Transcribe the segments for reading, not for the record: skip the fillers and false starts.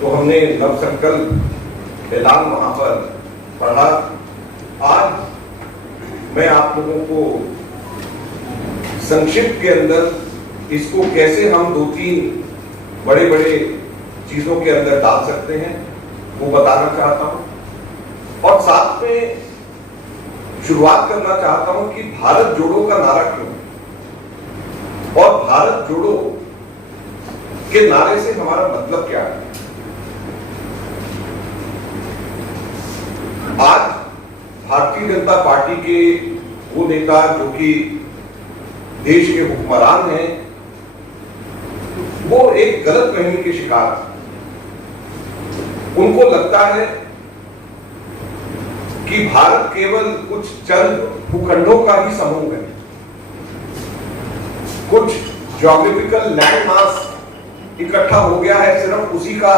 तो हमने नव संकल्प ऐलान वहां पर पढ़ा। आज मैं आप लोगों को संक्षिप्त के अंदर इसको कैसे हम 2-3 बड़े बड़े चीजों के अंदर डाल सकते हैं वो बताना चाहता हूं, और साथ में शुरुआत करना चाहता हूं कि भारत जोड़ो का नारा क्यों, और भारत जोड़ो के नारे से हमारा मतलब क्या है। आज भारतीय जनता पार्टी के वो नेता जो कि देश के हुक्मरान हैं, वो एक गलत फहमी के शिकार हैं। उनको लगता है कि भारत केवल कुछ चंद भूखंडों का ही समूह है, कुछ ज्योग्राफिकल लैंड मास इकट्ठा हो गया है, सिर्फ उसी का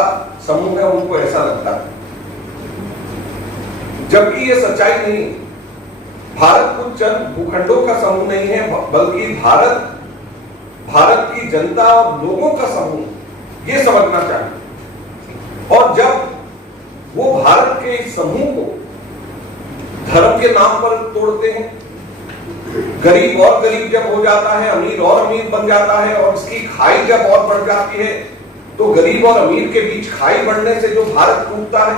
समूह है। उनको ऐसा लगता है, जबकि ये सच्चाई नहीं। भारत कुछ चंद भूखंडों का समूह नहीं है, बल्कि भारत की जनता और लोगों का समूह, ये समझना चाहिए। और जब वो भारत के समूह को धर्म के नाम पर तोड़ते हैं, गरीब और गरीब जब हो जाता है, अमीर और अमीर बन जाता है, और इसकी खाई जब और बढ़ जाती है, तो गरीब और अमीर के बीच खाई बढ़ने से जो भारत टूटता है,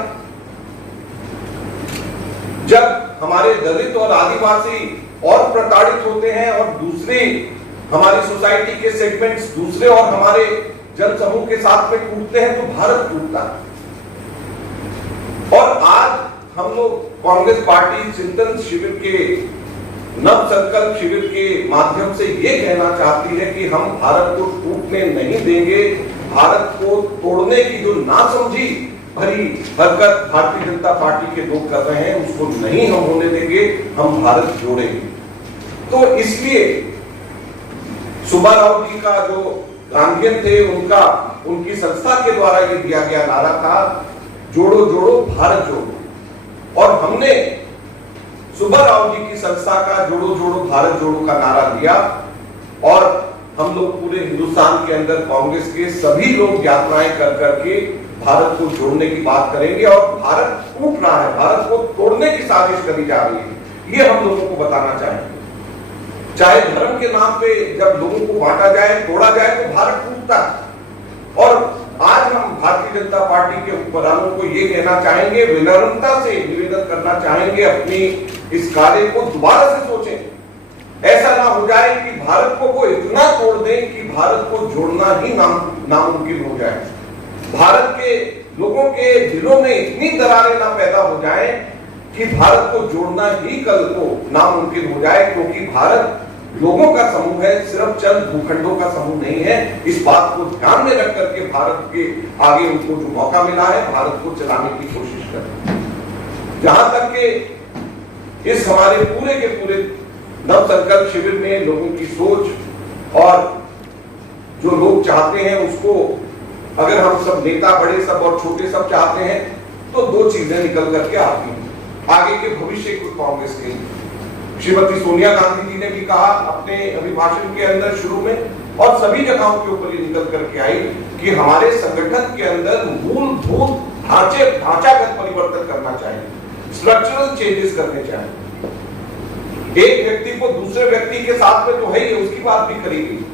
जब हमारे दलित और आदिवासी और प्रताड़ित होते हैं और दूसरे हमारी सोसाइटी के सेगमेंट्स दूसरे और हमारे जनसमूह के साथ में टूटते हैं, तो भारत टूटता है। और आज हम लोग कांग्रेस पार्टी चिंतन शिविर के, नव संकल्प शिविर के माध्यम से ये कहना चाहती है कि हम भारत को टूटने नहीं देंगे। भारत को तोड़ने की जो नासमझी भरी हरकत भारतीय जनता पार्टी के लोग कर रहे हैं, उसको नहीं हम होने देंगे, हम भारत जोड़ेंगे। तो इसलिए सुब्बाराव जी का जो गांधीयन थे, उनकी संस्था के द्वारा ये दिया गया नारा था, जोड़ो जोड़ो भारत जोड़ो। और हमने सुब्बाराव जी की संस्था का जोड़ो जोड़ो भारत जोड़ो का नारा दिया, और हम लोग पूरे हिंदुस्तान के अंदर कांग्रेस के सभी लोग यात्राएं कर करके भारत को जोड़ने की बात करेंगे। और भारत टूट रहा है, भारत को तोड़ने की साजिश करी जा रही है, ये हम लोगों को बताना चाहेंगे। चाहे धर्म के नाम पे जब लोगों को बांटा जाए, तोड़ा जाए, तो भारत टूटता है। और आज हम भारतीय जनता पार्टी के हुक्मरानों को ये कहना चाहेंगे, विनम्रता से निवेदन करना चाहेंगे, अपनी इस कार्य को दोबारा से सोचें। ऐसा ना हो जाए कि भारत को वो इतना तोड़ दें कि भारत को जोड़ना ही नामुमकिन हो जाए। भारत के लोगों के दिलों में इतनी दरारें ना पैदा हो जाए कि भारत को जोड़ना ही कल को नामुमकिन हो जाए, क्योंकि भारत लोगों का समूह है, सिर्फ चंद भूखंडों का समूह नहीं है। इस बात को ध्यान में रख करके भारत के आगे उनको जो मौका मिला है, भारत को चलाने की कोशिश करें। जहां तक के इस हमारे पूरे के पूरे नव संकल्प शिविर में लोगों की सोच और जो लोग चाहते हैं, उसको अगर हम सब नेता, बड़े सब और छोटे सब चाहते हैं, तो 2 चीजें निकल करके आती हैं आगे के भविष्य को कांग्रेस के। श्रीमती सोनिया गांधी जी ने भी कहा अपने अभिभाषण के अंदर शुरू में, और सभी जगहों के ऊपर ये निकल करके आई कि हमारे संगठन के अंदर मूलभूत ढांचागत परिवर्तन करना चाहिए, स्ट्रक्चरल चेंजेस करने चाहिए। एक व्यक्ति को दूसरे व्यक्ति के साथ में तो है ही, उसकी बात भी करेगी,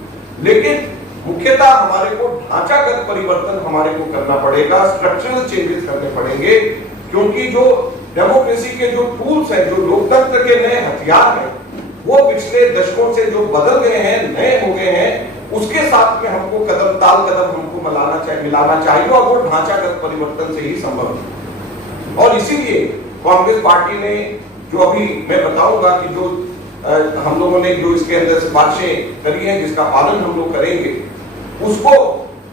लेकिन मुख्यतः हमारे को ढांचागत परिवर्तन हमारे को करना पड़ेगा, स्ट्रक्चरल चेंजेस करने पड़ेंगे। क्योंकि जो डेमोक्रेसी के जो टूल्स हैं, जो लोकतंत्र के नए हथियार हैं, वो पिछले दशकों से जो बदल गए हैं, नए हो गए हैं, उसके साथ में हमको ताल कदम हमको मिलाना चाहिए, और वो ढांचागत परिवर्तन से ही संभव है। और इसीलिए कांग्रेस पार्टी ने, जो अभी मैं बताऊंगा कि जो हम लोगों ने जो इसके अंदर सिफारिशें करी हैं, जिसका पालन हम लोग करेंगे, उसको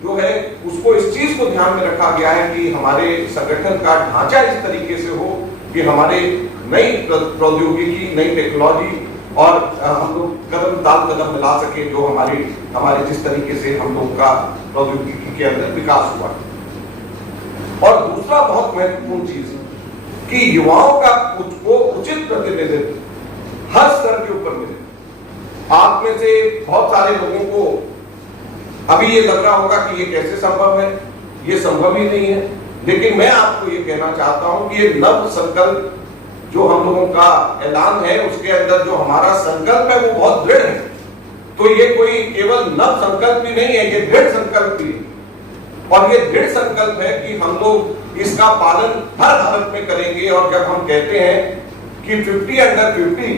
जो है उसको इस चीज को ध्यान में रखा गया है कि हमारे संगठन का ढांचा इस तरीके से हो कि हमारे नई प्रौद्योगिकी, नई टेक्नोलॉजी और हम लोग ताल कदम मिला सके, जो हमारे जिस तरीके से हम लोग का प्रौद्योगिकी के अंदर विकास हुआ। और दूसरा बहुत महत्वपूर्ण चीज कि युवाओं का को उचित प्रतिनिधित्व हर स्तर के ऊपर मिले। आप में से बहुत सारे लोगों को अभी ये लग रहा होगा कि ये कैसे संभव है, ये संभव ही नहीं है। लेकिन मैं आपको ये कहना चाहता हूं कि ये नव संकल्प जो हम लोगों का ऐलान है, उसके अंदर जो हमारा संकल्प है वो बहुत दृढ़ है। तो ये कोई केवल नव संकल्प ही नहीं है, ये दृढ़ संकल्प भी है। और ये दृढ़ संकल्प है कि हम लोग इसका पालन हर हालत में करेंगे। और जब हम कहते हैं कि 50 अंडर 50,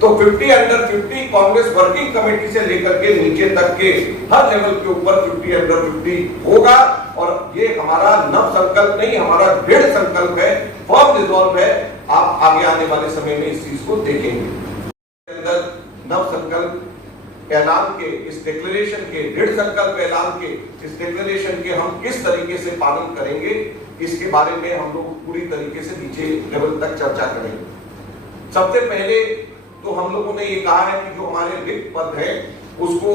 तो 50 अंडर 50 कांग्रेस वर्किंग कमेटी से लेकर के नीचे तक के हर लेवल के ऊपर 50 अंडर 50 होगा। और ये हमारा नव संकल्प नहीं, हमारा दृढ़ संकल्प है, फर्म रिजॉल्व है। आप आगे आने वाले समय में इस चीज को देखेंगे। अंदर नव संकल्प ऐलान के, इस डिक्लेरेशन के, दृढ़ संकल्प ऐलान के, इस डिक्लेरेशन के हम किस तरीके से पालन करेंगे, इसके बारे में हम लोग पूरी तरीके से नीचे लेवल तक चर्चा करेंगे। सबसे पहले तो हम लोगों ने ये कहा है कि जो हमारे रिक्त पद है उसको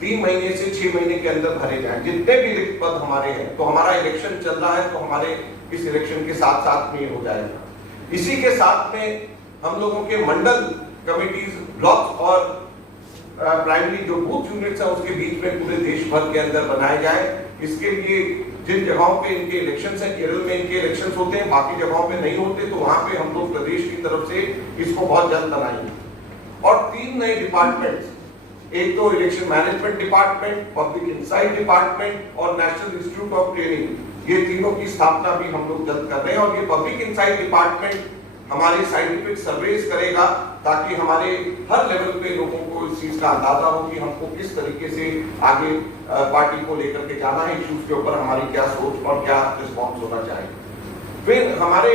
3 महीने से 6 महीने के अंदर भरे जाएं। जितने भी रिक्त पद हमारे हैं, तो हमारा इलेक्शन चल रहा है, तो हमारे इस इलेक्शन के साथ साथ में हो जाएगा। इसी के साथ में हम लोगों के मंडल कमिटीज, ब्लॉक और प्राइमरी जो बूथ यूनिट्स है उसके बीच में पूरे देश भर के अंदर बनाए जाए। इसके लिए जिन जगहों पे इनके इलेक्शंस हैं, केरल में इनके इलेक्शंस होते हैं, बाकी जगहों पे नहीं होते, तो वहां पे हम लोग प्रदेश की तरफ से इसको बहुत जल्द बनाएंगे। और 3 नए डिपार्टमेंट्स, एक तो election management department, public insight department और नेशनल इंस्टीट्यूट ऑफ ट्रेनिंग, ये तीनों की स्थापना भी हम लोग जल्द कर रहे हैं। और ये पब्लिक इंसाइट डिपार्टमेंट हमारे साइंटिफिक सर्वेस करेगा ताकि हमारे हर लेवल पे लोगों को इस चीज का अंदाजा हो कि हमको किस तरीके से आगे पार्टी को लेकर के जाना है, इश्यूज के ऊपर हमारी क्या सोच और क्या रिस्पॉन्स होना चाहिए। फिर हमारे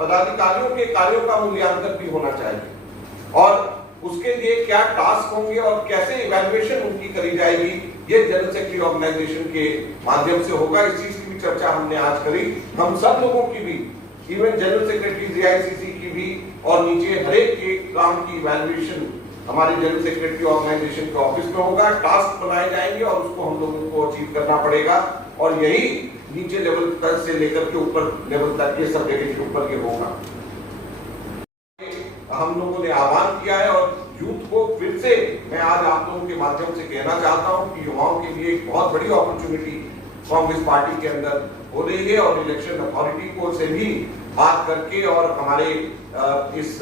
पदाधिकारियों के कार्यों का मूल्यांकन भी होना चाहिए और उसके लिए क्या टास्क होंगे और कैसे इवैल्यूएशन उनकी करी जाएगी, ये जनरल सेक्रेटरी ऑर्गेनाइजेशन के माध्यम से होगा। इस चीज की भी चर्चा हमने आज करी। हम सब लोगों की भी, इवन जनरल सेक्रेटरी AICC की भी, और नीचे हरेक के काम की इवैल्यूएशन हमारे जनरल सेक्रेटरी ऑर्गेनाइजेशन के ऑफिस में होगा। टास्क बनाए जाएंगे और उसको हम लोगों को अचीव करना पड़ेगा। और यही नीचे लेवल तक से लेकर के ऊपर लेवल तक ये सब जगह के ऊपर के होगा। हम लोगों ने आह्वान किया है और यूथ को फिर से मैं आज आप लोगों के माध्यम से कहना चाहता हूं कि युवाओं के लिए एक बहुत बड़ी अपॉर्चुनिटी कांग्रेस पार्टी के अंदर हो रही है। और इलेक्शन अथॉरिटी को से भी बात करके और हमारे इस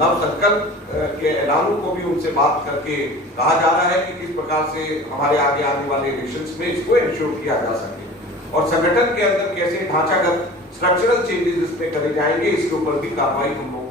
नव संकल्प के ऐलानों को भी उनसे बात करके कहा जा रहा है कि किस प्रकार से हमारे आगे आने वाले इलेक्शंस में इसको इंश्योर किया जा सके और संगठन के अंदर कैसे ढांचागत स्ट्रक्चरल चेंजेस इसमें करे जाएंगे, इसके ऊपर भी कार्रवाई हम लोग